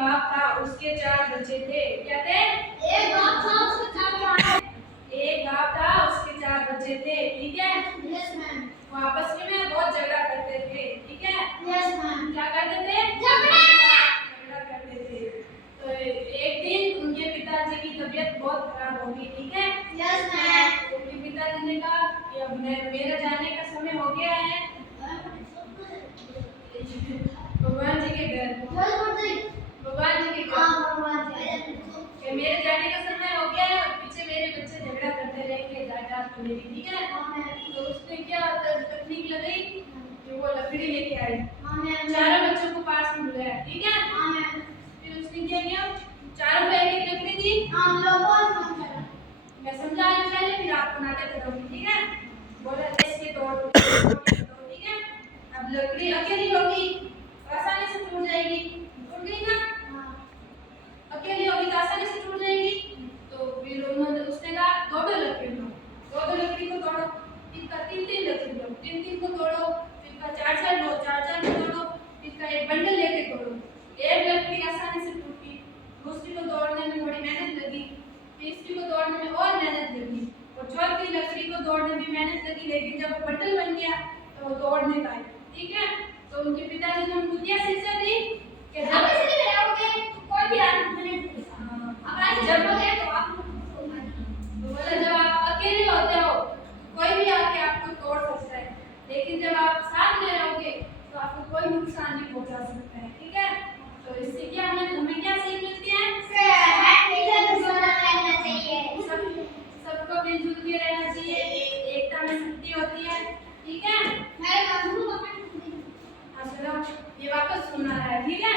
बाप था, उसके 4 बच्चे थे। क्या थे? एक बाप था, उसके 4 एक बाप था, उसके 4 बच्चे थे। ठीक है? Yes ma'am. वो आपस में बहुत झगड़ा करते थे। ठीक है? Yes ma'am. क्या करते थे? झगड़ा करते थे। तो एक दिन उनके पिताजी की तबीयत बहुत खराब हो गई। ठीक है? Yes ma'am. उनके पिताजी ने कहा कि अब मेरा जाने का समय हो गया है भगवान जी के घर। भगवान जी के घर कि मेरे जाने का समय हो गया है और पीछे मेरे बच्चे झगड़ा करते रहेंगे जायदाद को लेके। ठीक है? तो उसने क्या तकनीक लगाई कि वो लकड़ी लेके आई, चारों बच्चों को पास में बुलाया। ठीक है? फिर उसने क्या किया, चारों को एक लकड़ी दी। मैं समझा रही पहले, फिर आपको नाटक करूंगी। ठीक है? बोला इसके तोड़। ठीक है? अब लकड़ी अकेली होगी तो आसानी से टूट जाएगी, टूट गई ना? अकेली होगी तो आसानी से टूट जाएगी। तो फिर उन्होंने उसने कहा दो लकड़ी लो, दो लकड़ी को तोड़ो, फिर का 3 लकड़ी लो, 3 को तोड़ो, फिर का 4 लो, 4 को तोड़ो, फिर का एक बंडल लेके तोड़ो। एक लकड़ी आसानी से टूटी, दूसरी को तोड़ने में थोड़ी मेहनत लगी, तीसरी को तोड़ने में और मेहनत लगी, और चौथी लकड़ी को तोड़ने में मेहनत लगी, लेकिन जब वो बंडल बन गया तो वो तोड़ने पाए। ठीक है? तो उनके पिताजी ने उनको क्या शिक्षा दी कि जब कोई भी जब आप अकेले होते हो कोई भी आके आपको तोड़ सकता है, लेकिन जब आप साथ में रहोगे तो आपको कोई नुकसान नहीं पहुंचा सकता है। ठीक है? तो इससे क्या हमें क्या सीख मिलती है? सबको मिलजुल के रहना चाहिए, एकता में शक्ति होती है। ठीक है? हाँ सुनो, ये वापस सुना है। ठीक है?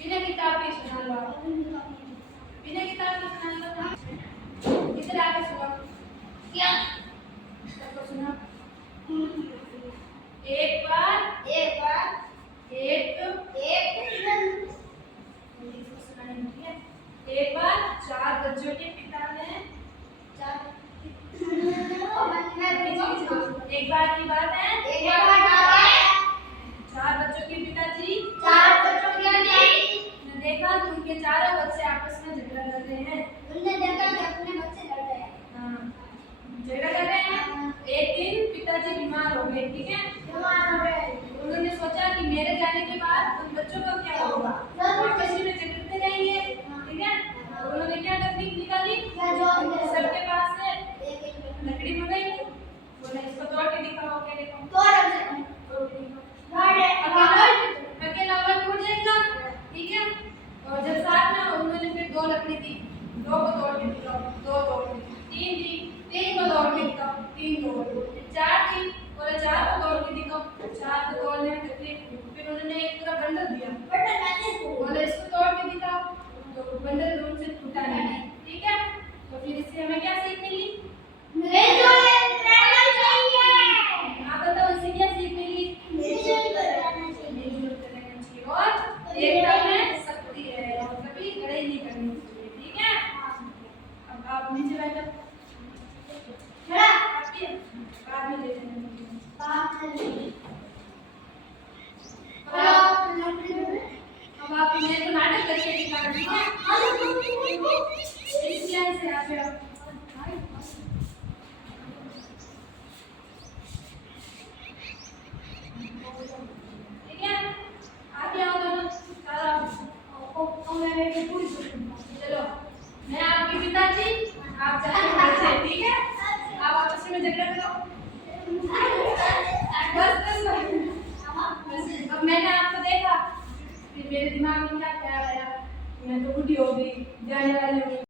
बिना किताब के सुना लो, बिना किताब के सुना लो। इधर आके सुनो। क्या? सबको सुनो। एक बार एक एक बार 4 बच्चों के पिता ने एक बार की बात है, 4 बच्चों के पिताजी ने देखा कि उनके चारों बच्चे आपस में झगड़ा कर रहे हैं। हाँ, झगड़ा कर रहे हैं। एक दिन पिताजी बीमार हो गए। ठीक है? उन्होंने सोचा कि मेरे जाने के बाद उन बच्चों का क्या होगा, आपस में झगड़ते रहेंगे। ठीक है? उन्होंने क्या तकनीक निकाली, सबके पास से लकड़ी मंगाई, बोले इसको तोड़ के दिखाओ। क्या दिखाओ? अकेला वाला टूट जाएगा। ठीक है? और जब साथ में उन्होंने फिर 2 लकड़ी दी, 2 को तोड़ के दिखाओ, 2 तोड़ के, 3 दी, 3 को तोड़ के दिखाओ, 3 तोड़ के, 4 दी, बोले 4 को तोड़ के दिखाओ, 4 को तोड़ने में तकलीफ। फिर उन्होंने एक पूरा बंडल दिया, बोले इसको तोड़ के दिखाओ, तो बंडल दूर से टूटा नहीं। ठीक है? तो फिर इससे हमें क्या सीख मिली? आप बताओ इससे क्या सीख मिली? मिलजुल कर रहना चाहिए और एकता में शक्ति है और कभी लड़ाई नहीं करनी चाहिए। ठीक है? अब आप नीचे बैठो, बाद में ले लेना। अब आप मेरे को नाटक करके दिखाना। ठीक है? इस लाइन से आप ठीक है? आगे आओ दोनों, चलो मैं आपके पिताजी, आप जाके बच्चे। ठीक है? आप आपस में झगड़ा करो। बस अब मैंने आपको देखा, फिर मेरे दिमाग में क्या ख्याल आया, मैं तो बूढ़ी हो गई, जाने वाली हूँ।